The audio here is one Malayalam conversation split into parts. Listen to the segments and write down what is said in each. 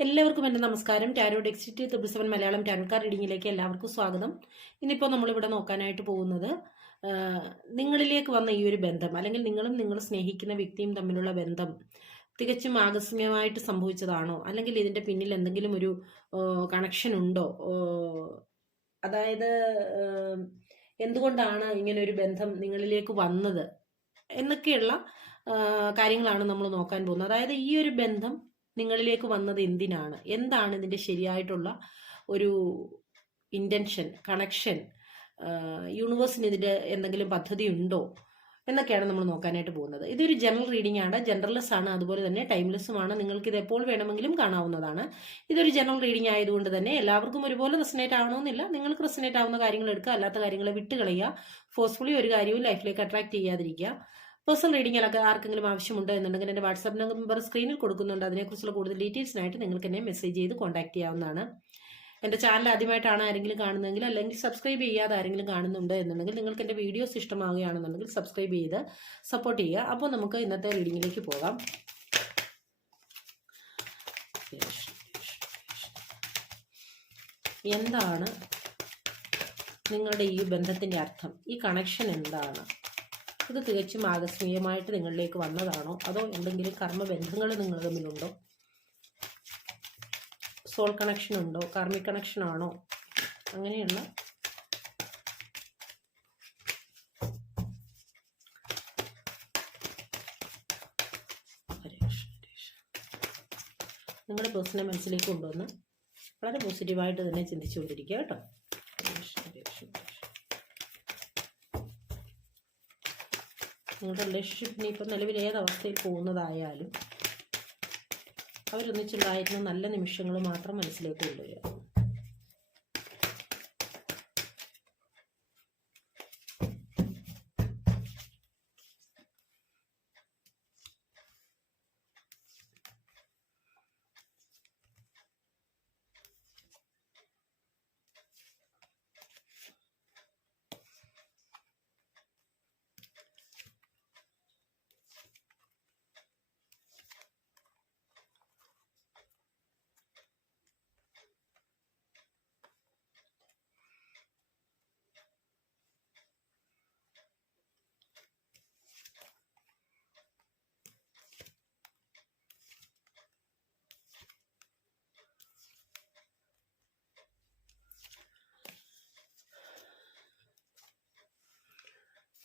എല്ലാവർക്കും എന്റെ നമസ്കാരം. Tarot ഡെക്സിറ്റി triple seven Malayalam tarot card റീഡിങ്ങിലേക്ക് എല്ലാവർക്കും സ്വാഗതം. ഇന്നിപ്പോൾ നമ്മളിവിടെ നോക്കാനായിട്ട് പോകുന്നത് നിങ്ങളിലേക്ക് വന്ന ഈ ഒരു ബന്ധം അല്ലെങ്കിൽ നിങ്ങളും നിങ്ങൾ സ്നേഹിക്കുന്ന വ്യക്തിയും തമ്മിലുള്ള ബന്ധം തികച്ചും ആകസ്മികമായിട്ട് സംഭവിച്ചതാണോ? അല്ലെങ്കിൽ ഇതിന്റെ പിന്നിൽ എന്തെങ്കിലും ഒരു കണക്ഷൻ ഉണ്ടോ? അതായത് എന്തുകൊണ്ടാണ് ഇങ്ങനെ ഒരു ബന്ധം നിങ്ങളിലേക്ക് വന്നത്? എന്നൊക്കെയുള്ള കാര്യങ്ങളാണ് നമ്മൾ നോക്കാൻ പോകുന്നത്. അതായത് ഈ ഒരു ബന്ധം നിങ്ങളിലേക്ക് വന്നത് എന്തിനാണ്? എന്താണ് ഇതിന്റെ ശരിയായിട്ടുള്ള ഒരു ഇന്റൻഷൻ കണക്ഷൻ യൂണിവേഴ്സിന് ഇതിന്റെ എന്തെങ്കിലും പദ്ധതി ഉണ്ടോ എന്നൊക്കെയാണ് നമ്മൾ നോക്കാനായിട്ട് പോകുന്നത്. ഇതൊരു ജനറൽ റീഡിംഗ് ആണ്. ജനറൽലെസ് ആണ്. അതുപോലെ തന്നെ ടൈംലെസ്സുമാണ് നിങ്ങൾക്ക് ഇത് എപ്പോൾ വേണമെങ്കിലും കാണാവുന്നതാണ്. ഇതൊരു ജനറൽ റീഡിംഗ് ആയതുകൊണ്ട് തന്നെ എല്ലാവർക്കും ഒരുപോലെ റെസനേറ്റ് ആവണമെന്നില്ല. നിങ്ങൾക്ക് റെസനേറ്റ് ആവുന്ന കാര്യങ്ങൾ എടുക്കുക. അല്ലാത്ത കാര്യങ്ങളെ വിട്ടുകളയുക. ഫോഴ്സ്ഫുള്ളി ഒരു കാര്യവും ലൈഫിലേക്ക് അട്രാക്ട് ചെയ്യാതിരിക്കുക. പേഴ്സണൽ റീഡിങ്ങിലൊക്കെ ആർക്കെങ്കിലും ആവശ്യമുണ്ട് എന്നുണ്ടെങ്കിൽ എന്റെ വാട്സാപ്പ് നമ്പർ സ്ക്രീനിൽ കൊടുക്കുന്നുണ്ട്. അതിനെക്കുറിച്ചുള്ള കൂടുതൽ ഡീറ്റെയിൽസിനായിട്ട് നിങ്ങൾക്ക് എന്നെ മെസ്സേജ് ചെയ്ത് കോൺടാക്ട് ചെയ്യാവുന്നതാണ്. എന്റെ ചാനൽ ആദ്യമായിട്ടാണ് ആരെങ്കിലും കാണുന്നതെങ്കിൽ അല്ലെങ്കിൽ സബ്സ്ക്രൈബ് ചെയ്യാതെ ആരെങ്കിലും കാണുന്നുണ്ട് എന്നുണ്ടെങ്കിൽ നിങ്ങൾക്ക് എന്റെ വീഡിയോസ് ഇഷ്ടമാവുകയാണെന്നുണ്ടെങ്കിൽ സബ്സ്ക്രൈബ് ചെയ്ത് സപ്പോർട്ട് ചെയ്യുക. അപ്പോൾ നമുക്ക് ഇന്നത്തെ റീഡിങ്ങിലേക്ക് പോകാം. എന്താണ് നിങ്ങളുടെ ഈ ബന്ധത്തിന്റെ അർത്ഥം? ഈ കണക്ഷൻ എന്താണ്? ഇത് തികച്ചും ആകസ്മികമായിട്ട് നിങ്ങളിലേക്ക് വന്നതാണോ? അതോ എന്തെങ്കിലും കർമ്മബന്ധങ്ങൾ നിങ്ങൾ തമ്മിലുണ്ടോ? സോൾ കണക്ഷൻ ഉണ്ടോ? കാർമിക് കണക്ഷൻ ആണോ? അങ്ങനെയുള്ള നിങ്ങളുടെ പേഴ്സണെ മനസ്സിലേക്ക് കൊണ്ടുവന്ന് വളരെ പോസിറ്റീവായിട്ട് തന്നെ ചിന്തിച്ചുകൊണ്ടിരിക്കുക കേട്ടോ. നിങ്ങളുടെ റിലേഷൻഷിപ്പിന് ഇപ്പം നിലവിൽ ഏത് പോകുന്നതായാലും അവരൊന്നിച്ചുണ്ടായിരുന്ന നല്ല നിമിഷങ്ങൾ മാത്രം മനസ്സിലേക്ക് കൊണ്ടുവരിക.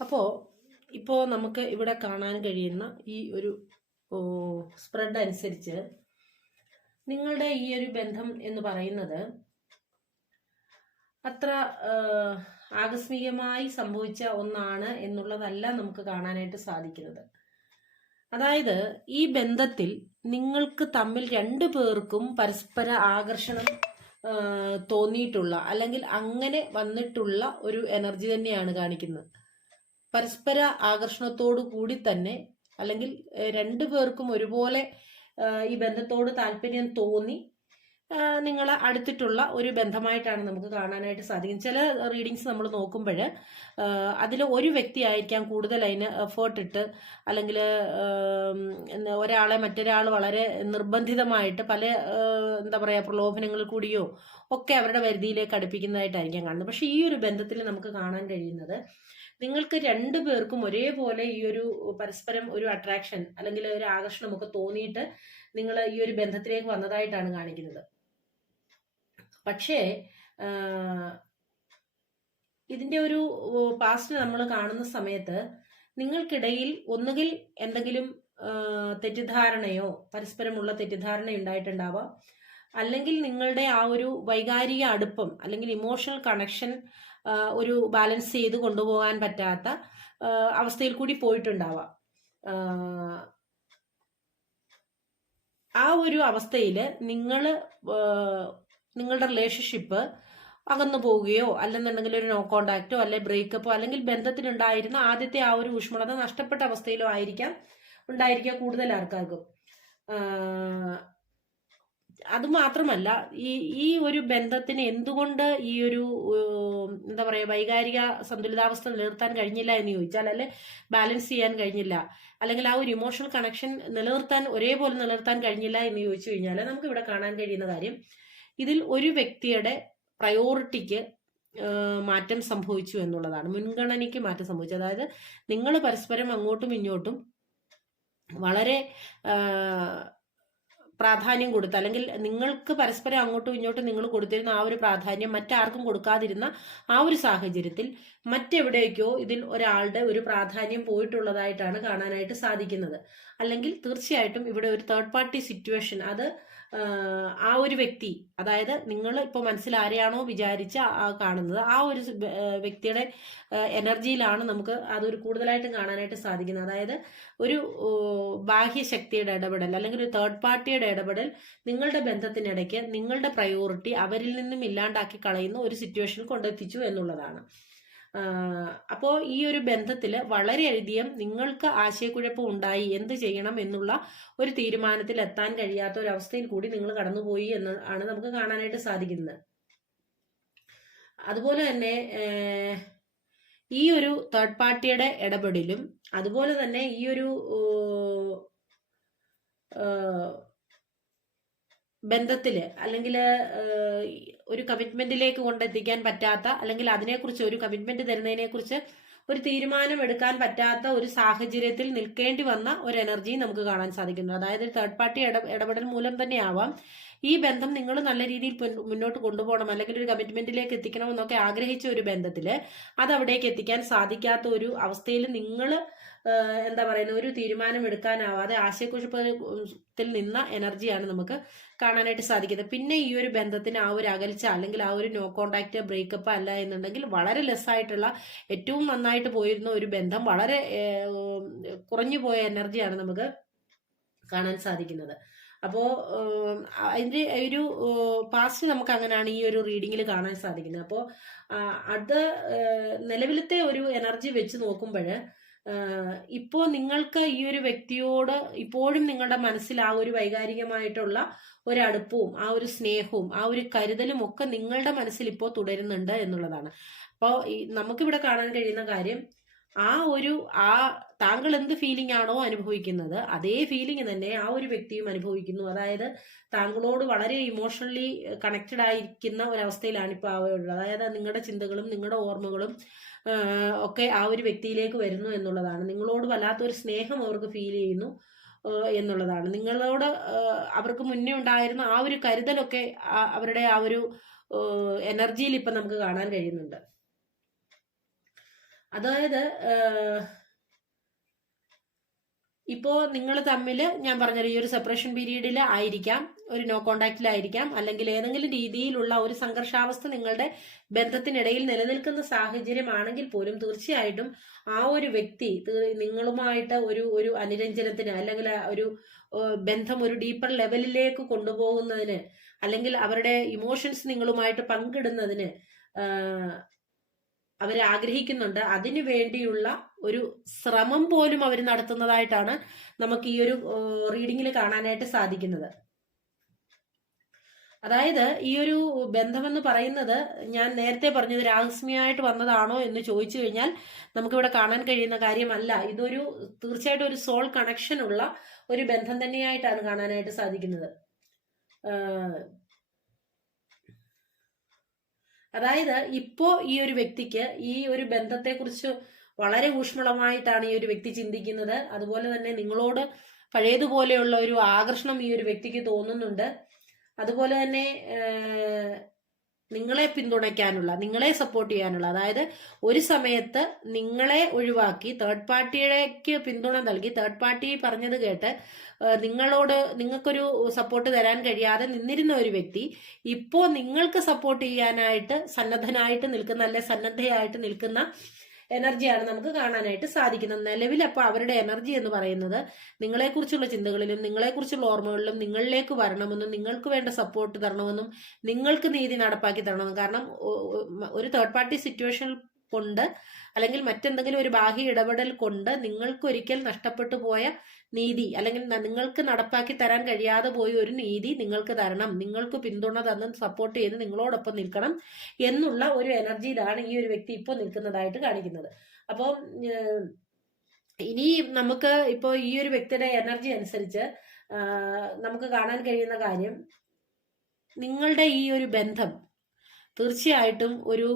അപ്പോൾ ഇപ്പോൾ നമുക്ക് ഇവിടെ കാണാൻ കഴിയുന്ന ഈ ഒരു സ്പ്രെഡ് അനുസരിച്ച് നിങ്ങളുടെ ഈ ഒരു ബന്ധം എന്ന് പറയുന്നത് അത്ര ആകസ്മികമായി സംഭവിച്ച ഒന്നാണ് എന്നുള്ളതല്ല നമുക്ക് കാണാനായിട്ട് സാധിക്കുന്നത്. അതായത് ഈ ബന്ധത്തിൽ നിങ്ങൾക്ക് തമ്മിൽ രണ്ടു പേർക്കും പരസ്പര ആകർഷണം തോന്നിയിട്ടുള്ള അല്ലെങ്കിൽ അങ്ങനെ വന്നിട്ടുള്ള ഒരു എനർജി തന്നെയാണ് കാണിക്കുന്നത്. പരസ്പര ആകർഷണത്തോടു കൂടി തന്നെ അല്ലെങ്കിൽ രണ്ടു പേർക്കും ഒരുപോലെ ഈ ബന്ധത്തോട് താല്പര്യം തോന്നി നിങ്ങൾ അടുത്തിട്ടുള്ള ഒരു ബന്ധമായിട്ടാണ് നമുക്ക് കാണാനായിട്ട് സാധിക്കും. ചില റീഡിങ്സ് നമ്മൾ നോക്കുമ്പോൾ അതിൽ ഒരു വ്യക്തി ആയിരിക്കാം കൂടുതൽ അതിന് എഫേർട്ട് ഇട്ട് അല്ലെങ്കിൽ ഒരാളെ മറ്റൊരാൾ വളരെ നിർബന്ധിതമായിട്ട് പല എന്താ പറയുക പ്രലോഭനങ്ങളിൽ കൂടിയോ ഒക്കെ അവരുടെ പരിധിയിലേക്ക് അടുപ്പിക്കുന്നതായിട്ടായിരിക്കാം കാണുന്നത്. പക്ഷേ ഈ ഒരു ബന്ധത്തിൽ നമുക്ക് കാണാൻ കഴിയുന്നത് നിങ്ങൾക്ക് രണ്ടു പേർക്കും ഒരേപോലെ ഈ ഒരു പരസ്പരം ഒരു അട്രാക്ഷൻ അല്ലെങ്കിൽ ഒരു ആകർഷണം ഒക്കെ തോന്നിയിട്ട് നിങ്ങൾ ഈ ഒരു ബന്ധത്തിലേക്ക് വന്നതായിട്ടാണ് കാണിക്കുന്നത്. പക്ഷേ ഇതിന്റെ ഒരു പാസ്റ്റ് നമ്മൾ കാണുന്ന സമയത്ത് നിങ്ങൾക്കിടയിൽ ഒന്നുകിൽ എന്തെങ്കിലും തെറ്റിദ്ധാരണയോ പരസ്പരമുള്ള തെറ്റിദ്ധാരണ ഉണ്ടായിട്ടുണ്ടാവാം. അല്ലെങ്കിൽ നിങ്ങളുടെ ആ ഒരു വൈകാരിക അടുപ്പം അല്ലെങ്കിൽ ഇമോഷണൽ കണക്ഷൻ ഒരു ബാലൻസ് ചെയ്ത് കൊണ്ടുപോകാൻ പറ്റാത്ത അവസ്ഥയിൽ കൂടി പോയിട്ടുണ്ടാവാം. ആ, ഒരു അവസ്ഥയിൽ നിങ്ങൾ നിങ്ങളുടെ റിലേഷൻഷിപ്പ് അകന്നു പോവുകയോ അല്ലെന്നുണ്ടെങ്കിൽ ഒരു നോ കോണ്ടാക്റ്റോ അല്ലെ ബ്രേക്കപ്പോ അല്ലെങ്കിൽ ബന്ധത്തിലുണ്ടായിരുന്ന ആദ്യത്തെ ആ ഒരു ഊഷ്മളത നഷ്ടപ്പെട്ട അവസ്ഥയിലോ ആയിരിക്കാം ഉണ്ടായിരിക്കുക കൂടുതൽ ആൾക്കാർക്കും. ആ, അത് മാത്രമല്ല ഈ ഈ ഒരു ബന്ധത്തിന് എന്തുകൊണ്ട് ഈ ഒരു എന്താ പറയുക വൈകാരിക സന്തുലിതാവസ്ഥ നിലനിർത്താൻ കഴിഞ്ഞില്ല എന്ന് ചോദിച്ചാൽ അല്ലെ ബാലൻസ് ചെയ്യാൻ കഴിഞ്ഞില്ല അല്ലെങ്കിൽ ആ ഒരു ഇമോഷണൽ കണക്ഷൻ നിലനിർത്താൻ ഒരേപോലെ നിലനിർത്താൻ കഴിഞ്ഞില്ല എന്ന് ചോദിച്ചു കഴിഞ്ഞാൽ നമുക്ക് ഇവിടെ കാണാൻ കഴിയുന്ന കാര്യം ഇതിൽ ഒരു വ്യക്തിയുടെ പ്രയോറിറ്റിക്ക് മാറ്റം സംഭവിച്ചു എന്നുള്ളതാണ്. മുൻഗണനയ്ക്ക് മാറ്റം സംഭവിച്ചു. അതായത് നിങ്ങൾ പരസ്പരം അങ്ങോട്ടും ഇങ്ങോട്ടും വളരെ പ്രാധാന്യം കൊടുത്ത് അല്ലെങ്കിൽ നിങ്ങൾക്ക് പരസ്പരം അങ്ങോട്ടും ഇങ്ങോട്ടും നിങ്ങൾ കൊടുത്തിരുന്ന ആ ഒരു പ്രാധാന്യം മറ്റാർക്കും കൊടുക്കാതിരുന്ന ആ ഒരു സാഹചര്യത്തിൽ മറ്റെവിടേക്കോ ഇതിൽ ഒരാളുടെ ഒരു പ്രാധാന്യം പോയിട്ടുള്ളതായിട്ടാണ് കാണാനായിട്ട് സാധിക്കുന്നത്. അല്ലെങ്കിൽ തീർച്ചയായിട്ടും ഇവിടെ ഒരു തേർഡ് പാർട്ടി സിറ്റുവേഷൻ അത് ആ, ഒരു വ്യക്തി അതായത് നിങ്ങൾ ഇപ്പോൾ മനസ്സിൽ ആരെയാണോ വിചാരിച്ച കാണുന്നത് ആ ഒരു വ്യക്തിയുടെ എനർജിയിലാണ് നമുക്ക് അതൊരു കൂടുതലായിട്ടും കാണാനായിട്ട് സാധിക്കുന്നത്. അതായത് ഒരു ബാഹ്യ ശക്തിയുടെ ഇടപെടൽ അല്ലെങ്കിൽ ഒരു തേർഡ് പാർട്ടിയുടെ ഇടപെടൽ നിങ്ങളുടെ ബന്ധത്തിനിടയ്ക്ക് നിങ്ങളുടെ പ്രയോറിറ്റി അവരിൽ നിന്നും ഇല്ലാണ്ടാക്കി കളയുന്ന ഒരു സിറ്റുവേഷൻ കൊണ്ടെത്തിച്ചു എന്നുള്ളതാണ്. അപ്പോൾ ഈ ഒരു ബന്ധത്തിൽ വളരെയധികം നിങ്ങൾക്ക് ആശയക്കുഴപ്പം ഉണ്ടായി എന്ത് ചെയ്യണം എന്നുള്ള ഒരു തീരുമാനത്തിൽ എത്താൻ കഴിയാത്ത ഒരു അവസ്ഥയിൽ കൂടി നിങ്ങൾ കടന്നുപോയി എന്ന് ആണ് നമുക്ക് കാണാനായിട്ട് സാധിക്കുന്നത്. അതുപോലെ തന്നെ ഈ ഒരു തേർഡ് പാർട്ടിയുടെ ഇടപെടലും അതുപോലെ തന്നെ ഈ ഒരു ബന്ധത്തിൽ അല്ലെങ്കിൽ ഒരു കമ്മിറ്റ്മെന്റിലേക്ക് കൊണ്ടെത്തിക്കാൻ പറ്റാത്ത അല്ലെങ്കിൽ അതിനെക്കുറിച്ച് ഒരു കമ്മിറ്റ്മെന്റ് തരുന്നതിനെ കുറിച്ച് ഒരു തീരുമാനം എടുക്കാൻ പറ്റാത്ത ഒരു സാഹചര്യത്തിൽ നിൽക്കേണ്ടി വന്ന ഒരു എനർജിയും നമുക്ക് കാണാൻ സാധിക്കുന്നു. അതായത് തേർഡ് പാർട്ടി ഇടപെടൽ മൂലം തന്നെയാവാം ഈ ബന്ധം നിങ്ങൾ നല്ല രീതിയിൽ മുന്നോട്ട് കൊണ്ടുപോകണം അല്ലെങ്കിൽ ഒരു കമ്മിറ്റ്മെന്റിലേക്ക് എത്തിക്കണമെന്നൊക്കെ ആഗ്രഹിച്ച ഒരു ബന്ധത്തിൽ അത് അവിടേക്ക് എത്തിക്കാൻ സാധിക്കാത്ത ഒരു അവസ്ഥയിൽ നിങ്ങൾ എന്താ പറയുന്ന ഒരു തീരുമാനം എടുക്കാനാവാതെ ആശയക്കുഴപ്പത്തിൽ നിന്ന എനർജിയാണ് നമുക്ക് കാണാനായിട്ട് സാധിക്കുന്നത്. പിന്നെ ഈ ഒരു ബന്ധത്തിന് ആ ഒരു അകൽച്ച അല്ലെങ്കിൽ ആ ഒരു നോ കോണ്ടാക്ട് ബ്രേക്കപ്പ് അല്ല എന്നുണ്ടെങ്കിൽ വളരെ ലെസ് ആയിട്ടുള്ള ഏറ്റവും നന്നായിട്ട് പോയിരുന്ന ഒരു ബന്ധം വളരെ കുറഞ്ഞു പോയ എനർജിയാണ് നമുക്ക് കാണാൻ സാധിക്കുന്നത്. അപ്പോൾ അതിന്റെ ഒരു പാസ്റ്റ് നമുക്ക് അങ്ങനെയാണ് ഈ ഒരു റീഡിങ്ങിൽ കാണാൻ സാധിക്കുന്നത്. അപ്പോൾ അത് നിലവിലത്തെ ഒരു എനർജി വെച്ച് നോക്കുമ്പോൾ ഇപ്പോൾ നിങ്ങൾക്ക് ഈ ഒരു വ്യക്തിയോട് ഇപ്പോഴും നിങ്ങളുടെ മനസ്സിൽ ആ ഒരു വൈകാരികമായിട്ടുള്ള ഒരു അടുപ്പവും ആ ഒരു സ്നേഹവും ആ ഒരു കരുതലും ഒക്കെ നിങ്ങളുടെ മനസ്സിൽ ഇപ്പോൾ തുടരുന്നുണ്ട് എന്നുള്ളതാണ്. അപ്പോൾ നമുക്കിവിടെ കാണാൻ കഴിയുന്ന കാര്യം ആ ഒരു ആ താങ്കൾ എന്ത് ഫീലിംഗ് ആണോ അനുഭവിക്കുന്നത് അതേ ഫീലിംഗ് തന്നെ ആ ഒരു വ്യക്തിയും അനുഭവിക്കുന്നു. അതായത് താങ്കളോട് വളരെ ഇമോഷണലി കണക്റ്റഡ് ആയിരിക്കുന്ന ഒരവസ്ഥയിലാണ് ഇപ്പോൾ ഉള്ളത്. അതായത് നിങ്ങളുടെ ചിന്തകളും നിങ്ങളുടെ ഓർമ്മകളും ഒക്കെ ആ ഒരു വ്യക്തിയിലേക്ക് വരുന്നു എന്നുള്ളതാണ്. നിങ്ങളോട് വല്ലാത്തൊരു സ്നേഹം അവർക്ക് ഫീൽ ചെയ്യുന്നു എന്നുള്ളതാണ്. നിങ്ങളോട് അവർക്ക് മുന്നേ ഉണ്ടായിരുന്ന ആ ഒരു കരുതലൊക്കെ അവരുടെ ആ ഒരു എനർജിയിൽ ഇപ്പം നമുക്ക് കാണാൻ കഴിയുന്നുണ്ട്. അതായത് ഇപ്പോൾ നിങ്ങൾ തമ്മിൽ ഞാൻ പറഞ്ഞ ഈ ഒരു സെപ്പറേഷൻ പീരീഡിൽ ആയിരിക്കാം ഒരു നോ കോണ്ടാക്റ്റിലായിരിക്കാം അല്ലെങ്കിൽ ഏതെങ്കിലും രീതിയിലുള്ള ഒരു സംഘർഷാവസ്ഥ നിങ്ങളുടെ ബന്ധത്തിനിടയിൽ നിലനിൽക്കുന്ന സാഹചര്യമാണെങ്കിൽ പോലും തീർച്ചയായിട്ടും ആ ഒരു വ്യക്തി നിങ്ങളുമായിട്ട് ഒരു ഒരു അനുരഞ്ജനത്തിന് അല്ലെങ്കിൽ ഒരു ബന്ധം ഒരു ഡീപ്പർ ലെവലിലേക്ക് കൊണ്ടുപോകുന്നതിന് അല്ലെങ്കിൽ അവരുടെ ഇമോഷൻസ് നിങ്ങളുമായിട്ട് പങ്കിടുന്നതിന് അവർ ആഗ്രഹിക്കുന്നുണ്ട്. അതിനു വേണ്ടിയുള്ള ഒരു ശ്രമം പോലും അവർ നടത്തുന്നതായിട്ടാണ് നമുക്ക് ഈ ഒരു റീഡിങ്ങിൽ കാണാനായിട്ട് സാധിക്കുന്നത്. അതായത് ഈ ഒരു ബന്ധമെന്ന് പറയുന്നത് ഞാൻ നേരത്തെ പറഞ്ഞത് രാഹസ്മിയായിട്ട് വന്നതാണോ എന്ന് ചോദിച്ചു കഴിഞ്ഞാൽ നമുക്കിവിടെ കാണാൻ കഴിയുന്ന കാര്യമല്ല. ഇതൊരു തീർച്ചയായിട്ടും ഒരു സോൾ കണക്ഷൻ ഉള്ള ഒരു ബന്ധം തന്നെയായിട്ടാണ് കാണാനായിട്ട് സാധിക്കുന്നത്. അതായത് ഇപ്പോ ഈ ഒരു വ്യക്തിക്ക് ഈ ഒരു ബന്ധത്തെക്കുറിച്ച് വളരെ ഊഷ്മളമായിട്ടാണ് ഈ ഒരു വ്യക്തി ചിന്തിക്കുന്നത്. അതുപോലെ തന്നെ നിങ്ങളോട് പഴയതുപോലെയുള്ള ഒരു ആകർഷണം ഈ ഒരു വ്യക്തിക്ക് തോന്നുന്നുണ്ട്. അതുപോലെ തന്നെ നിങ്ങളെ പിന്തുണയ്ക്കാനുള്ള നിങ്ങളെ സപ്പോർട്ട് ചെയ്യാനുള്ള അതായത് ഒരു സമയത്ത് നിങ്ങളെ ഒഴിവാക്കി തേർഡ് പാർട്ടിയിലേക്ക് പിന്തുണ നൽകി തേർഡ് പാർട്ടി പറഞ്ഞത് കേട്ട് നിങ്ങളോട് നിങ്ങൾക്കൊരു സപ്പോർട്ട് തരാൻ കഴിയാതെ നിന്നിരുന്ന ഒരു വ്യക്തി ഇപ്പോൾ നിങ്ങൾക്ക് സപ്പോർട്ട് ചെയ്യാനായിട്ട് സന്നദ്ധനായിട്ട് നിൽക്കുന്ന അല്ലെ സന്നദ്ധയായിട്ട് നിൽക്കുന്ന എനർജിയാണ് നമുക്ക് കാണാനായിട്ട് സാധിക്കുന്നത്. നിലവിൽ അപ്പോൾ അവരുടെ എനർജി എന്ന് പറയുന്നത് നിങ്ങളെക്കുറിച്ചുള്ള ചിന്തകളിലും നിങ്ങളെക്കുറിച്ചുള്ള ഓർമ്മകളിലും നിങ്ങളിലേക്ക് വരണമെന്നും നിങ്ങൾക്ക് വേണ്ട സപ്പോർട്ട് തരണമെന്നും നിങ്ങൾക്ക് നീതി നടപ്പാക്കി തരണമെന്നും. കാരണം ഒരു തേർഡ് പാർട്ടി സിറ്റുവേഷൻ കൊണ്ട് അല്ലെങ്കിൽ മറ്റെന്തെങ്കിലും ഒരു ബാഹ്യ ഇടപെടൽ കൊണ്ട് നിങ്ങൾക്ക് ഒരിക്കൽ നഷ്ടപ്പെട്ടു പോയ നീതി അല്ലെങ്കിൽ നിങ്ങൾക്ക് നടപ്പാക്കി തരാൻ കഴിയാതെ പോയ ഒരു നീതി നിങ്ങൾക്ക് തരണം. നിങ്ങൾക്ക് പിന്തുണ തന്ന് സപ്പോർട്ട് ചെയ്ത് നിങ്ങളോടൊപ്പം നിൽക്കണം എന്നുള്ള ഒരു എനർജിയിലാണ് ഈ ഒരു വ്യക്തി ഇപ്പോൾ നിൽക്കുന്നതായിട്ട് കാണിക്കുന്നത്. അപ്പോൾ ഇനി നമുക്ക് ഇപ്പോൾ ഈ ഒരു വ്യക്തിയുടെ എനർജി അനുസരിച്ച് നമുക്ക് കാണാൻ കഴിയുന്ന കാര്യം നിങ്ങളുടെ ഈ ഒരു ബന്ധം തീർച്ചയായിട്ടും ഒരു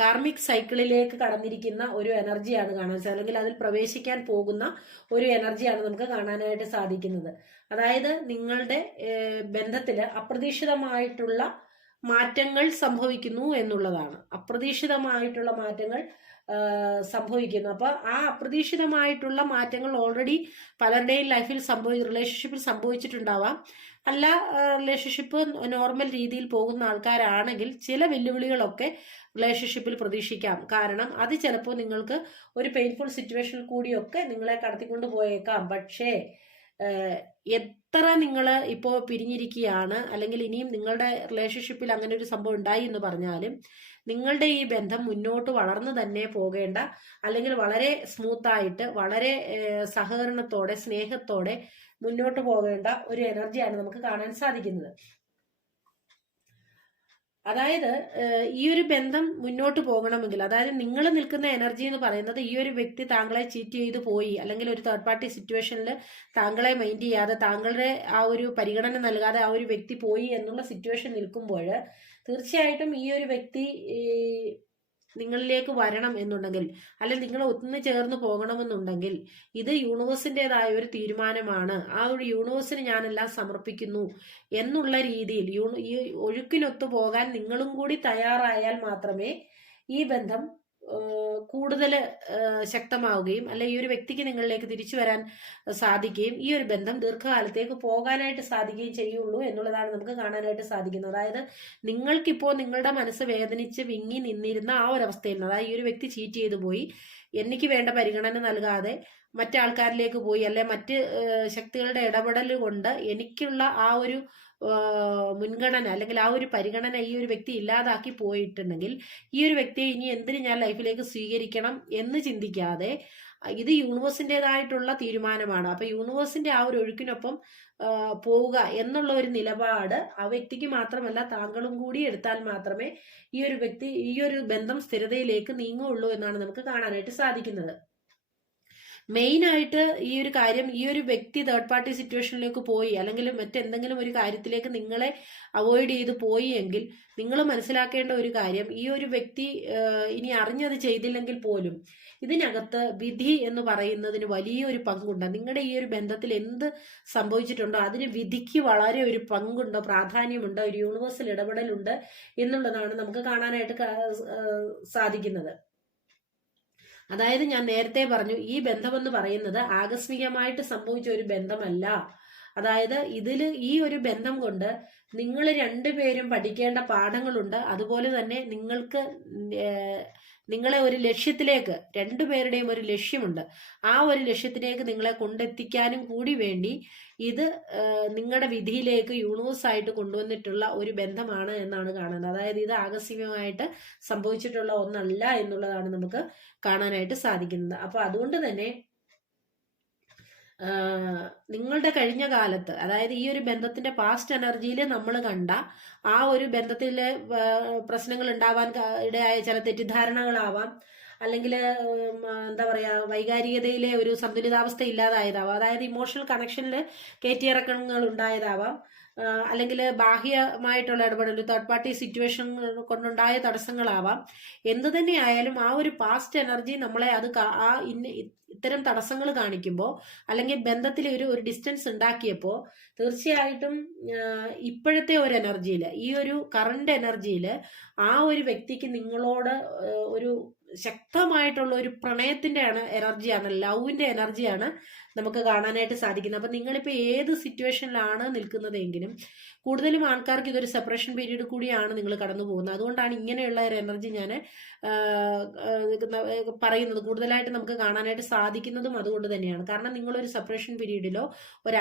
കാർമിക് സൈക്കിളിലേക്ക് കടന്നിരിക്കുന്ന ഒരു എനർജിയാണ് കാണാൻ അല്ലെങ്കിൽ അതിൽ പ്രവേശിക്കാൻ പോകുന്ന ഒരു എനർജിയാണ് നമുക്ക് കാണാനായിട്ട് സാധിക്കുന്നത്. അതായത് നിങ്ങളുടെ ബന്ധത്തിൽ അപ്രതീക്ഷിതമായിട്ടുള്ള മാറ്റങ്ങൾ സംഭവിക്കുന്നു എന്നുള്ളതാണ്. അപ്രതീക്ഷിതമായിട്ടുള്ള മാറ്റങ്ങൾ സംഭവിക്കുന്നു. അപ്പൊ ആ അപ്രതീക്ഷിതമായിട്ടുള്ള മാറ്റങ്ങൾ ഓൾറെഡി പലരുടെയും ലൈഫിൽ സംഭവി റിലേഷൻഷിപ്പിൽ സംഭവിച്ചിട്ടുണ്ടാവാം. അല്ല റിലേഷൻഷിപ്പ് നോർമൽ രീതിയിൽ പോകുന്ന ആൾക്കാരാണെങ്കിൽ ചില വെല്ലുവിളികളൊക്കെ റിലേഷൻഷിപ്പിൽ പ്രതീക്ഷിക്കാം. കാരണം അത് ചിലപ്പോൾ നിങ്ങൾക്ക് ഒരു പെയിൻഫുൾ സിറ്റുവേഷനിൽ കൂടിയൊക്കെ നിങ്ങളെ കടത്തിക്കൊണ്ട് പോയേക്കാം. പക്ഷേ എത്ര നിങ്ങൾ ഇപ്പോൾ പിരിഞ്ഞിരിക്കുകയാണ് അല്ലെങ്കിൽ ഇനിയും നിങ്ങളുടെ റിലേഷൻഷിപ്പിൽ അങ്ങനെ ഒരു സംഭവം ഉണ്ടായി എന്ന് പറഞ്ഞാലും നിങ്ങളുടെ ഈ ബന്ധം മുന്നോട്ട് വളർന്നു തന്നെ പോകേണ്ട അല്ലെങ്കിൽ വളരെ സ്മൂത്തായിട്ട് വളരെ സഹകരണത്തോടെ സ്നേഹത്തോടെ മുന്നോട്ട് പോകേണ്ട ഒരു എനർജിയാണ് നമുക്ക് കാണാൻ സാധിക്കുന്നത്. അതായത് ഈ ഒരു ബന്ധം മുന്നോട്ട് പോകണമെങ്കിൽ അതായത് നിങ്ങൾ നിൽക്കുന്ന എനർജി എന്ന് പറയുന്നത് ഈ ഒരു വ്യക്തി താങ്കളെ ചീറ്റ് ചെയ്ത് പോയി അല്ലെങ്കിൽ ഒരു തേർഡ് പാർട്ടി സിറ്റുവേഷനിൽ താങ്കളെ മൈൻഡ് ചെയ്യാതെ താങ്കളുടെ ആ ഒരു പരിഗണന നൽകാതെ ആ ഒരു വ്യക്തി പോയി എന്നുള്ള സിറ്റുവേഷൻ നിൽക്കുമ്പോൾ തീർച്ചയായിട്ടും ഈ ഒരു വ്യക്തി നിങ്ങളിലേക്ക് വരണം എന്നുണ്ടെങ്കിൽ അല്ലെ നിങ്ങൾ ഒന്ന് ചേർന്ന് പോകണമെന്നുണ്ടെങ്കിൽ ഇത് യൂണിവേഴ്സിന്റെതായ ഒരു തീരുമാനമാണ്. ആ ഒരു യൂണിവേഴ്സിന് ഞാനെല്ലാം സമർപ്പിക്കുന്നു എന്നുള്ള രീതിയിൽ യൂണി ഈ ഒഴുക്കിനൊത്തു പോകാൻ നിങ്ങളും കൂടി തയ്യാറായാൽ മാത്രമേ ഈ ബന്ധം കൂടുതൽ ശക്തമാവുകയും അല്ലെ ഈ ഒരു വ്യക്തിക്ക് നിങ്ങളിലേക്ക് തിരിച്ചു വരാൻ സാധിക്കുകയും ഈ ഒരു ബന്ധം ദീർഘകാലത്തേക്ക് പോകാനായിട്ട് സാധിക്കുകയും ചെയ്യുള്ളൂ എന്നുള്ളതാണ് നമുക്ക് കാണാനായിട്ട് സാധിക്കുന്നത്. അതായത് നിങ്ങൾക്കിപ്പോൾ നിങ്ങളുടെ മനസ്സ് വേദനിച്ച് വിങ്ങി നിന്നിരുന്ന ആ ഒരു അവസ്ഥയിൽ നിന്ന് അതായത് ഈ ഒരു വ്യക്തി ചീറ്റ് ചെയ്തു പോയി എനിക്ക് വേണ്ട പരിഗണന നൽകാതെ മറ്റാൾക്കാരിലേക്ക് പോയി അല്ലെ മറ്റ് ശക്തികളുടെ ഇടപെടൽ കൊണ്ട് എനിക്കുള്ള ആ ഒരു മുൻഗണന അല്ലെങ്കിൽ ആ ഒരു പരിഗണന ഈ ഒരു വ്യക്തി ഇല്ലാതാക്കി പോയിട്ടുണ്ടെങ്കിൽ ഈ ഒരു വ്യക്തിയെ ഇനി എന്തിന് ഞാൻ ലൈഫിലേക്ക് സ്വീകരിക്കണം എന്ന് ചിന്തിക്കാതെ ഇത് യൂണിവേഴ്സിന്റെതായിട്ടുള്ള തീരുമാനമാണ്. അപ്പൊ യൂണിവേഴ്സിന്റെ ആ ഒരു ഒഴുക്കിനൊപ്പം പോവുക എന്നുള്ള ഒരു നിലപാട് ആ വ്യക്തിക്ക് മാത്രമല്ല താങ്കളും കൂടി എടുത്താൽ മാത്രമേ ഈ ഒരു വ്യക്തി ഈ ഒരു ബന്ധം സ്ഥിരതയിലേക്ക് നീങ്ങുകയുള്ളൂ എന്നാണ് നമുക്ക് കാണാനായിട്ട് സാധിക്കുന്നത്. മെയിൻ ആയിട്ട് ഈ ഒരു കാര്യം ഈ ഒരു വ്യക്തി തേർഡ് പാർട്ടി സിറ്റുവേഷനിലേക്ക് പോയി അല്ലെങ്കിൽ മറ്റെന്തെങ്കിലും ഒരു കാര്യത്തിലേക്ക് നിങ്ങളെ അവോയ്ഡ് ചെയ്ത് പോയി എങ്കിൽ നിങ്ങൾ മനസ്സിലാക്കേണ്ട ഒരു കാര്യം ഈ ഒരു വ്യക്തി ഇനി അറിഞ്ഞത് ചെയ്തില്ലെങ്കിൽ പോലും ഇതിനകത്ത് വിധി എന്ന് പറയുന്നതിന് വലിയൊരു പങ്കുണ്ട്. നിങ്ങളുടെ ഈ ഒരു ബന്ധത്തിൽ എന്ത് സംഭവിച്ചിട്ടുണ്ടോ അതിന് വിധിക്ക് വളരെ ഒരു പങ്കുണ്ടോ പ്രാധാന്യമുണ്ടോ ഒരു യൂണിവേഴ്സൽ ഇടപെടലുണ്ട് എന്നുള്ളതാണ് നമുക്ക് കാണാനായിട്ട് സാധിക്കുന്നത്. അതായത് ഞാൻ നേരത്തെ പറഞ്ഞു ഈ ബന്ധമെന്ന് പറയുന്നത് ആകസ്മികമായിട്ട് സംഭവിച്ച ഒരു ബന്ധമല്ല. അതായത് ഇതിൽ ഈ ഒരു ബന്ധം കൊണ്ട് നിങ്ങൾ രണ്ടുപേരും പഠിക്കേണ്ട പാഠങ്ങളുണ്ട്. അതുപോലെ തന്നെ നിങ്ങൾക്ക് നിങ്ങളെ ഒരു ലക്ഷ്യത്തിലേക്ക് രണ്ടുപേരുടെയും ഒരു ലക്ഷ്യമുണ്ട്. ആ ഒരു ലക്ഷ്യത്തിലേക്ക് നിങ്ങളെ കൊണ്ടെത്തിക്കാനും കൂടി വേണ്ടി ഇത് നിങ്ങളുടെ വിധിയിലേക്ക് യൂണിവേഴ്സ് ആയിട്ട് കൊണ്ടുവന്നിട്ടുള്ള ഒരു ബന്ധമാണ് എന്നാണ് കാണുന്നത്. അതായത് ഇത് ആകസ്മികമായിട്ട് സംഭവിച്ചിട്ടുള്ള ഒന്നല്ല എന്നുള്ളതാണ് നമുക്ക് കാണാനായിട്ട് സാധിക്കുന്നത്. അപ്പോൾ അതുകൊണ്ട് തന്നെ നിങ്ങളുടെ കഴിഞ്ഞ കാലത്ത് അതായത് ഈ ഒരു ബന്ധത്തിന്റെ പാസ്റ്റ് എനർജിയിൽ നമ്മൾ കണ്ട ആ ഒരു ബന്ധത്തിലെ പ്രശ്നങ്ങൾ ഉണ്ടാവാൻ ഇടയായ ചില തെറ്റിദ്ധാരണകളാവാം. അല്ലെങ്കിൽ എന്താ പറയാ വൈകാരികതയിലെ ഒരു സന്തുലിതാവസ്ഥ ഇല്ലാതായതാവാം. അതായത് ഇമോഷണൽ കണക്ഷനിൽ കയറ്റിയിറക്കങ്ങൾ ഉണ്ടായതാവാം. അല്ലെങ്കിൽ ബാഹ്യമായിട്ടുള്ള ഇടപെടൽ തേർഡ് പാർട്ടി സിറ്റുവേഷൻ കൊണ്ടുണ്ടായ തടസ്സങ്ങളാവാം. എന്ത് തന്നെ ആയാലും ആ ഒരു പാസ്റ്റ് എനർജി നമ്മളെ അത് ആ ഇന്ന ഇത്തരം തടസ്സങ്ങൾ കാണിക്കുമ്പോൾ അല്ലെങ്കിൽ ബന്ധത്തിൽ ഒരു ഒരു ഡിസ്റ്റൻസ് ഉണ്ടാക്കിയപ്പോൾ തീർച്ചയായിട്ടും ഇപ്പോഴത്തെ ഒരു എനർജിയിൽ ഈ ഒരു കറണ്ട് എനർജിയിൽ ആ ഒരു വ്യക്തിക്ക് നിങ്ങളോട് ഒരു ശക്തമായിട്ടുള്ള ഒരു പ്രണയത്തിന്റെ ആണ് എനർജിയാണ് ലവിന്റെ എനർജിയാണ് നമുക്ക് കാണാനായിട്ട് സാധിക്കുന്നത്. അപ്പൊ നിങ്ങളിപ്പോ ഏത് സിറ്റുവേഷനിലാണ് നിൽക്കുന്നതെങ്കിലും കൂടുതലും ആൾക്കാർക്ക് ഇതൊരു സെപ്പറേഷൻ പീരീഡ് കൂടിയാണ് നിങ്ങൾ കടന്നു പോകുന്നത്. അതുകൊണ്ടാണ് ഇങ്ങനെയുള്ള ഒരു എനർജി ഞാൻ പറയുന്നത്. കൂടുതലായിട്ട് നമുക്ക് കാണാനായിട്ട് സാധിക്കുന്നതും അതുകൊണ്ട് തന്നെയാണ്. കാരണം നിങ്ങളൊരു സെപ്പറേഷൻ പീരീഡിലോ ഒരു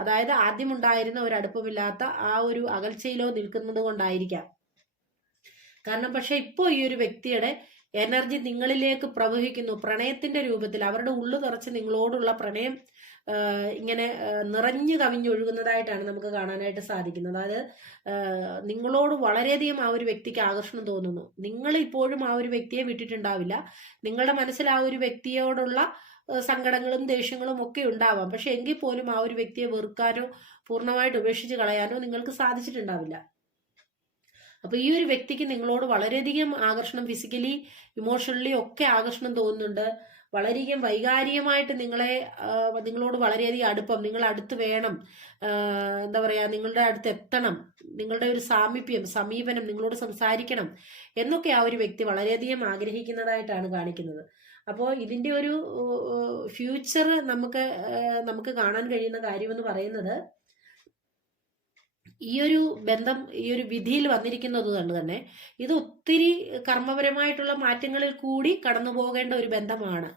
അതായത് ആദ്യം ഉണ്ടായിരുന്ന ഒരു അടുപ്പമില്ലാത്ത ആ ഒരു അകൽച്ചയിലോ നിൽക്കുന്നത് കൊണ്ടായിരിക്കാം. കാരണം പക്ഷെ ഇപ്പോൾ ഈ ഒരു വ്യക്തിയുടെ എനർജി നിങ്ങളിലേക്ക് പ്രവഹിക്കുന്നു. പ്രണയത്തിന്റെ രൂപത്തിൽ അവരുടെ ഉള്ളു നിറച്ച് നിങ്ങളോടുള്ള പ്രണയം ഇങ്ങനെ നിറഞ്ഞു കവിഞ്ഞൊഴുകുന്നതായിട്ടാണ് നമുക്ക് കാണാനായിട്ട് സാധിക്കുന്നത്. അതായത് നിങ്ങളോട് വളരെയധികം ആ ഒരു വ്യക്തിക്ക് ആകർഷണം തോന്നുന്നു. നിങ്ങൾ ഇപ്പോഴും ആ ഒരു വ്യക്തിയെ വിട്ടിട്ടുണ്ടാവില്ല. നിങ്ങളുടെ മനസ്സിൽ ആ ഒരു വ്യക്തിയോടുള്ള സങ്കടങ്ങളും ദേഷ്യങ്ങളും ഒക്കെ ഉണ്ടാവാം. പക്ഷെ എങ്കിൽ പോലും ആ ഒരു വ്യക്തിയെ വെറുക്കാനോ പൂർണമായിട്ട് ഉപേക്ഷിച്ച് കളയാനോ നിങ്ങൾക്ക് സാധിച്ചിട്ടുണ്ടാവില്ല. അപ്പൊ ഈ ഒരു വ്യക്തിക്ക് നിങ്ങളോട് വളരെയധികം ആകർഷണം ഫിസിക്കലി ഇമോഷണലി ഒക്കെ ആകർഷണം തോന്നുന്നുണ്ട്. വളരെയധികം വൈകാരികമായിട്ട് നിങ്ങളെ നിങ്ങളോട് വളരെയധികം അടുപ്പം നിങ്ങൾ അടുത്ത് വേണം എന്താ പറയാ നിങ്ങളുടെ അടുത്ത് എത്തണം നിങ്ങളുടെ ഒരു സാമീപ്യം സമീപനം നിങ്ങളോട് സംസാരിക്കണം എന്നൊക്കെ ആ ഒരു വ്യക്തി വളരെയധികം ആഗ്രഹിക്കുന്നതായിട്ടാണ് കാണിക്കുന്നത്. അപ്പോൾ ഇതിന്റെ ഒരു ഫ്യൂച്ചർ നമുക്ക് നമുക്ക് കാണാൻ കഴിയുന്ന കാര്യമെന്ന് പറയുന്നത് ഈ ഒരു ബന്ധം ഈ ഒരു വിധിയിൽ വന്നിരിക്കുന്നത് കൊണ്ട് തന്നെ ഇത് ഒത്തിരി കർമ്മപരമായിട്ടുള്ള മാറ്റങ്ങളിൽ കൂടി കടന്നു പോകേണ്ട ഒരു ബന്ധമാണ്.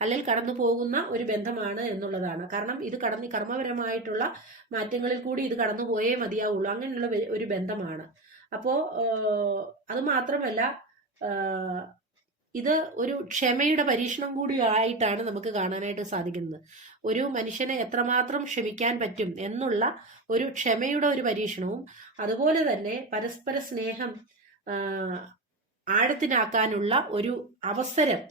അല്ലെങ്കിൽ കടന്നു പോകുന്ന ഒരു ബന്ധമാണ് എന്നുള്ളതാണ്. കാരണം ഇത് കടന്ന് കർമ്മപരമായിട്ടുള്ള മാറ്റങ്ങളിൽ കൂടി ഇത് കടന്നു പോയേ മതിയാവുള്ളൂ. അങ്ങനെയുള്ള ഒരു ബന്ധമാണ്. അപ്പോൾ അത് മാത്രമല്ല ഇത് ഒരു ക്ഷമയുടെ പരീക്ഷണം കൂടി ആയിട്ടാണ് നമുക്ക് കാണാനായിട്ട് സാധിക്കുന്നത്. ഒരു മനുഷ്യനെ എത്രമാത്രം ക്ഷമിക്കാൻ പറ്റും എന്നുള്ള ഒരു ക്ഷമയുടെ ഒരു പരീക്ഷണവും അതുപോലെ തന്നെ പരസ്പര സ്നേഹം ആഴത്തിനാക്കാനുള്ള ഒരു അവസരം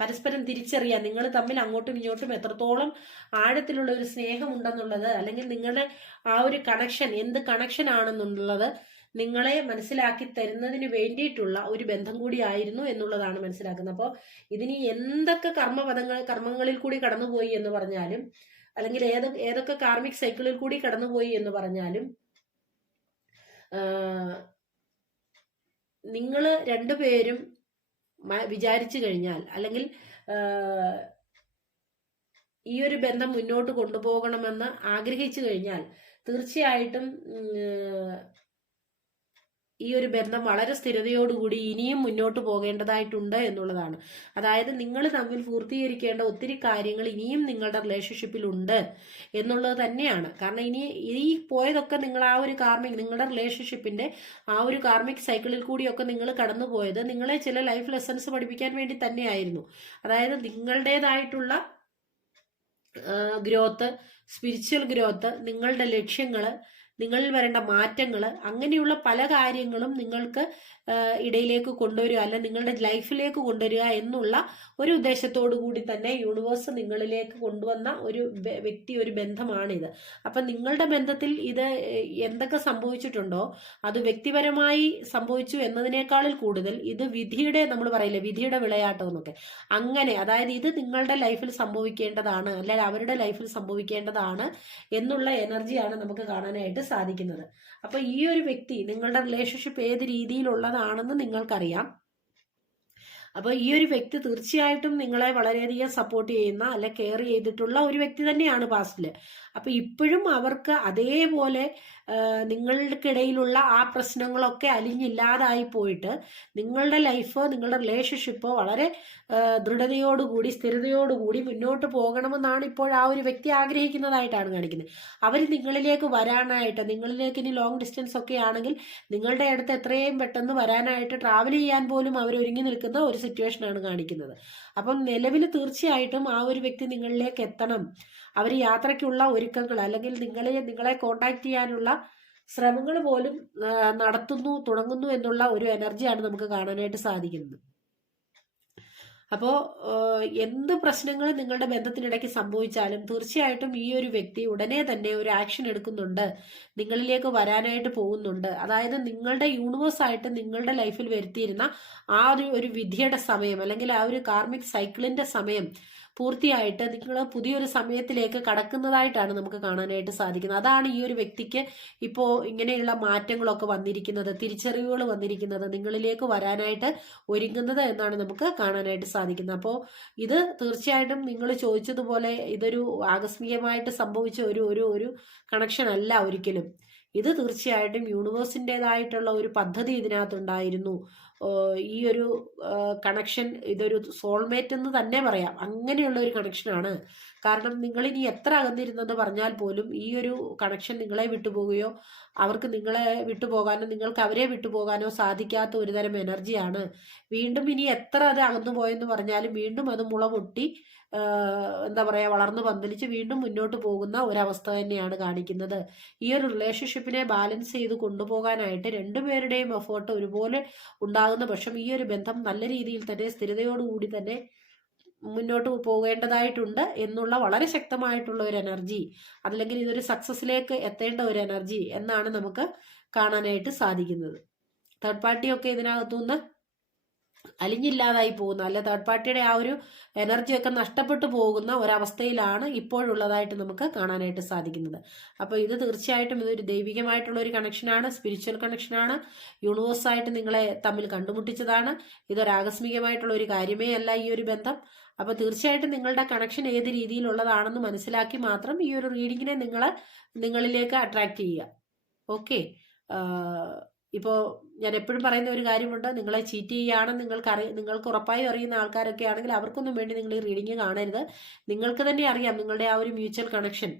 പരസ്പരം തിരിച്ചറിയാൻ നിങ്ങൾ തമ്മിൽ അങ്ങോട്ടും ഇങ്ങോട്ടും എത്രത്തോളം ആഴത്തിലുള്ള ഒരു സ്നേഹം ഉണ്ടെന്നുള്ളത് അല്ലെങ്കിൽ നിങ്ങളുടെ ആ ഒരു കണക്ഷൻ എന്ത് കണക്ഷൻ ആണെന്നുള്ളത് നിങ്ങളെ മനസ്സിലാക്കി തരുന്നതിന് വേണ്ടിയിട്ടുള്ള ഒരു ബന്ധം കൂടിയായിരുന്നു എന്നുള്ളതാണ് മനസ്സിലാക്കുന്നത്. അപ്പോൾ ഇതിന് എന്തൊക്കെ കർമ്മപദങ്ങൾ കർമ്മങ്ങളിൽ കൂടി കടന്നുപോയി എന്ന് പറഞ്ഞാലും അല്ലെങ്കിൽ ഏത് ഏതൊക്കെ കാർമിക് സൈക്കിളിൽ കൂടി കടന്നുപോയി എന്ന് പറഞ്ഞാലും നിങ്ങൾ രണ്ടുപേരും പേരും വിചാരിച്ചു കഴിഞ്ഞാൽ അല്ലെങ്കിൽ ഈ ഒരു ബന്ധം മുന്നോട്ട് കൊണ്ടുപോകണമെന്ന് ആഗ്രഹിച്ചു കഴിഞ്ഞാൽ തീർച്ചയായിട്ടും ഈ ഒരു ബന്ധം വളരെ സ്ഥിരതയോടുകൂടി ഇനിയും മുന്നോട്ട് പോകേണ്ടതായിട്ടുണ്ട് എന്നുള്ളതാണ്. അതായത് നിങ്ങൾ തമ്മിൽ പൂർത്തീകരിക്കേണ്ട ഒത്തിരി കാര്യങ്ങൾ ഇനിയും നിങ്ങളുടെ റിലേഷൻഷിപ്പിൽ ഉണ്ട് എന്നുള്ളത് തന്നെയാണ്. കാരണം ഇനി ഈ പോയതൊക്കെ നിങ്ങൾ ആ ഒരു കാർമിക് നിങ്ങളുടെ റിലേഷൻഷിപ്പിന്റെ ആ ഒരു കാർമിക് സൈക്കിളിൽ കൂടിയൊക്കെ നിങ്ങൾ കടന്നു പോയത് നിങ്ങളെ ചില ലൈഫ് ലെസൺസ് പഠിപ്പിക്കാൻ വേണ്ടി തന്നെയായിരുന്നു. അതായത് നിങ്ങളുടേതായിട്ടുള്ള ഗ്രോത്ത് സ്പിരിച്വൽ ഗ്രോത്ത് നിങ്ങളുടെ ലക്ഷ്യങ്ങൾ നിങ്ങളിൽ വരേണ്ട മാറ്റങ്ങൾ അങ്ങനെയുള്ള പല കാര്യങ്ങളും നിങ്ങൾക്ക് ഇടയിലേക്ക് കൊണ്ടുവരിക അല്ല നിങ്ങളുടെ ലൈഫിലേക്ക് കൊണ്ടുവരിക എന്നുള്ള ഒരു ഉദ്ദേശത്തോടു കൂടി തന്നെ യൂണിവേഴ്സ് നിങ്ങളിലേക്ക് കൊണ്ടുവന്ന ഒരു വ്യക്തി ഒരു ബന്ധമാണിത്. അപ്പം നിങ്ങളുടെ ബന്ധത്തിൽ ഇത് എന്തൊക്കെ സംഭവിച്ചിട്ടുണ്ടോ അത് വ്യക്തിപരമായി സംഭവിച്ചു എന്നതിനേക്കാളിൽ കൂടുതൽ ഇത് വിധിയുടെ നമ്മൾ പറയില്ലേ വിധിയുടെ വിളയാട്ടം എന്നൊക്കെ അങ്ങനെ അതായത് ഇത് നിങ്ങളുടെ ലൈഫിൽ സംഭവിക്കേണ്ടതാണ് അല്ലെങ്കിൽ അവരുടെ ലൈഫിൽ സംഭവിക്കേണ്ടതാണ് എന്നുള്ള എനർജിയാണ് നമുക്ക് കാണാനായിട്ട് സാധിക്കുന്നത്. അപ്പോൾ ഈ ഒരു വ്യക്തി നിങ്ങളുടെ റിലേഷൻഷിപ്പ് ഏത് രീതിയിലുള്ളതാണെന്ന് നിങ്ങൾക്കറിയാം. അപ്പോൾ ഈ ഒരു വ്യക്തി തീർച്ചയായിട്ടും നിങ്ങളെ വളരെയധികം സപ്പോർട്ട് ചെയ്യുന്ന അല്ലെ കെയർ ചെയ്തിട്ടുള്ള ഒരു വ്യക്തി തന്നെയാണ് പാസ്റ്റിൽ അപ്പൊ ഇപ്പോഴും അവർക്ക് അതേപോലെ നിങ്ങൾക്കിടയിലുള്ള ആ പ്രശ്നങ്ങളൊക്കെ അലിഞ്ഞില്ലാതായി പോയിട്ട് നിങ്ങളുടെ ലൈഫ് നിങ്ങളുടെ റിലേഷൻഷിപ്പ് വളരെ ദൃഢതയോടുകൂടി സ്ഥിരതയോടുകൂടി മുന്നോട്ട് പോകണമെന്നാണ് ഇപ്പോൾ ആ ഒരു വ്യക്തി ആഗ്രഹിക്കുന്നതായിട്ടാണ് കാണിക്കുന്നത്. അവർ നിങ്ങളിലേക്ക് വരാനായിട്ട് നിങ്ങളിലേക്ക് ഇനി ലോങ് ഡിസ്റ്റൻസ് ഒക്കെ ആണെങ്കിൽ നിങ്ങളുടെ അടുത്ത് എത്രയും പെട്ടെന്ന് വരാനായിട്ട് ട്രാവൽ ചെയ്യാൻ പോലും അവർ ഒരുങ്ങി നിൽക്കുന്ന ഒരു സിറ്റുവേഷനാണ് കാണിക്കുന്നത്. അപ്പം നിലവിൽ തീർച്ചയായിട്ടും ആ ഒരു വ്യക്തി നിങ്ങളിലേക്ക് എത്തണം. അവർ യാത്രയ്ക്കുള്ള ഒരുക്കങ്ങൾ അല്ലെങ്കിൽ നിങ്ങളെ നിങ്ങളെ കോണ്ടാക്ട് ചെയ്യാനുള്ള ശ്രമങ്ങൾ പോലും നടത്തുന്നു തുടങ്ങുന്നു എന്നുള്ള ഒരു എനർജിയാണ് നമുക്ക് കാണാനായിട്ട് സാധിക്കുന്നത്. അപ്പോൾ എന്ത് പ്രശ്നങ്ങൾ നിങ്ങളുടെ ബന്ധത്തിനിടയ്ക്ക് സംഭവിച്ചാലും തീർച്ചയായിട്ടും ഈ ഒരു വ്യക്തി ഉടനെ തന്നെ ഒരു ആക്ഷൻ എടുക്കുന്നുണ്ട്. നിങ്ങളിലേക്ക് വരാനായിട്ട് പോകുന്നുണ്ട്. അതായത് നിങ്ങളുടെ യൂണിവേഴ്സ് ആയിട്ട് നിങ്ങളുടെ ലൈഫിൽ വരുത്തിയിരുന്ന ആ ഒരു ഒരു വിധിയുടെ സമയം അല്ലെങ്കിൽ ആ ഒരു കാർമിക് സൈക്കിളിന്റെ സമയം പൂർത്തിയായിട്ട് നിങ്ങൾ പുതിയൊരു സമയത്തിലേക്ക് കടക്കുന്നതായിട്ടാണ് നമുക്ക് കാണാനായിട്ട് സാധിക്കുന്നത്. അതാണ് ഈ ഒരു വ്യക്തിക്ക് ഇപ്പോൾ ഇങ്ങനെയുള്ള മാറ്റങ്ങളൊക്കെ വന്നിരിക്കുന്നത് തിരിച്ചറിവുകൾ വന്നിരിക്കുന്നത് നിങ്ങളിലേക്ക് വരാനായിട്ട് ഒരുങ്ങുന്നത് എന്നാണ് നമുക്ക് കാണാനായിട്ട് സാധിക്കുന്നത്. അപ്പോൾ ഇത് തീർച്ചയായിട്ടും നിങ്ങൾ ചോദിച്ചതുപോലെ ഇതൊരു ആകസ്മികമായിട്ട് സംഭവിച്ച ഒരു ഒരു ഒരു കണക്ഷൻ അല്ല ഒരിക്കലും. ഇത് തീർച്ചയായിട്ടും യൂണിവേഴ്സിന്റെതായിട്ടുള്ള ഒരു പദ്ധതി ഇതിനകത്തുണ്ടായിരുന്നു. ഈ ഒരു കണക്ഷൻ ഇതൊരു സോൾമേറ്റ് എന്ന് തന്നെ പറയാം. അങ്ങനെയുള്ള ഒരു കണക്ഷനാണ് കാരണം നിങ്ങളിനി എത്ര അകന്നിരുന്നെന്ന് പറഞ്ഞാൽ പോലും ഈ ഒരു കണക്ഷൻ നിങ്ങളെ വിട്ടുപോകുകയോ അവർക്ക് നിങ്ങളെ വിട്ടുപോകാനോ നിങ്ങൾക്ക് അവരെ വിട്ടുപോകാനോ സാധിക്കാത്ത ഒരുതരം എനർജിയാണ് വീണ്ടും ഇനി എത്ര അത് അകന്നു പോയെന്ന് പറഞ്ഞാലും വീണ്ടും അത് മുള പൊട്ടി ആ, എന്താ പറയുക വളർന്ന് പന്തലിച്ച് വീണ്ടും മുന്നോട്ട് പോകുന്ന ഒരവസ്ഥ തന്നെയാണ് കാണിക്കുന്നത്. ഈ ഒരു റിലേഷൻഷിപ്പിനെ ബാലൻസ് ചെയ്ത് കൊണ്ടുപോകാനായിട്ട് രണ്ടുപേരുടെയും എഫേർട്ട് ഒരുപോലെ ഉണ്ടാകുന്ന പക്ഷം ഈ ഒരു ബന്ധം നല്ല രീതിയിൽ തന്നെ സ്ഥിരതയോടുകൂടി തന്നെ മുന്നോട്ട് പോകേണ്ടതായിട്ടുണ്ട് എന്നുള്ള വളരെ ശക്തമായിട്ടുള്ള ഒരു എനർജി അതല്ലെങ്കിൽ ഇതൊരു സക്സസ്സിലേക്ക് എത്തേണ്ട ഒരു എനർജി എന്നാണ് നമുക്ക് കാണാനായിട്ട് സാധിക്കുന്നത്. തേർഡ് പാർട്ടിയൊക്കെ ഇതിനകത്തുനിന്ന് അലിഞ്ഞില്ലാതായി പോകുന്ന. അല്ലെ തേർഡ് പാർട്ടിയുടെ ആ ഒരു എനർജിയൊക്കെ നഷ്ടപ്പെട്ടു പോകുന്ന ഒരവസ്ഥയിലാണ് ഇപ്പോഴുള്ളതായിട്ട് നമുക്ക് കാണാനായിട്ട് സാധിക്കുന്നത്. അപ്പോൾ ഇത് തീർച്ചയായിട്ടും ഇതൊരു ദൈവികമായിട്ടുള്ള ഒരു കണക്ഷനാണ് സ്പിരിച്വൽ കണക്ഷനാണ് യൂണിവേഴ്സായിട്ട് നിങ്ങളെ തമ്മിൽ കണ്ടുമുട്ടിച്ചതാണ്. ഇതൊരാകസ്മികമായിട്ടുള്ള ഒരു കാര്യമേ അല്ല ഈ ഒരു ബന്ധം. അപ്പോൾ തീർച്ചയായിട്ടും നിങ്ങളുടെ കണക്ഷൻ ഏത് രീതിയിലുള്ളതാണെന്ന് മനസ്സിലാക്കി മാത്രം ഈ ഒരു റീഡിങ്ങിനെ നിങ്ങൾ നിങ്ങളിലേക്ക് അട്രാക്റ്റ് ചെയ്യുക. ഓക്കെ ഇപ്പോൾ ഞാൻ എപ്പോഴും പറയുന്ന ഒരു കാര്യമുണ്ട് നിങ്ങളെ ചീറ്റ് ചെയ്യുകയാണ് നിങ്ങൾക്ക് അറി നിങ്ങൾക്ക് ഉറപ്പായി അറിയുന്ന ആൾക്കാരൊക്കെ ആണെങ്കിൽ അവർക്കൊന്നും വേണ്ടി നിങ്ങൾ ഈ റീഡിങ് കാണരുത്. നിങ്ങൾക്ക് തന്നെ അറിയാം നിങ്ങളുടെ ആ ഒരു മ്യൂച്വൽ കണക്ഷൻ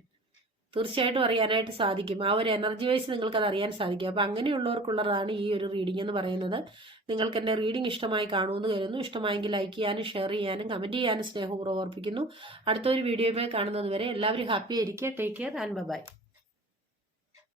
തീർച്ചയായിട്ടും അറിയാനായിട്ട് സാധിക്കും. ആ ഒരു എനർജി വൈസ് നിങ്ങൾക്ക് അത് അറിയാൻ സാധിക്കും. അപ്പോൾ അങ്ങനെയുള്ളവർക്കുള്ളതാണ് ഈ ഒരു റീഡിംഗ് എന്ന് പറയുന്നത്. നിങ്ങൾക്ക് എന്റെ റീഡിംഗ് ഇഷ്ടമായി കാണുമെന്ന് കരുതുന്നു. ഇഷ്ടമായെങ്കിൽ ലൈക്ക് ചെയ്യാനും ഷെയർ ചെയ്യാനും കമന്റ് ചെയ്യാനും സ്നേഹപൂർവം ഓർപ്പിക്കുന്നു. അടുത്തൊരു വീഡിയോയിൽ കാണുന്നത് വരെ എല്ലാവരും ഹാപ്പി ആയിരിക്കുക ടേക്ക് കെയർ ആൻഡ് ബൈ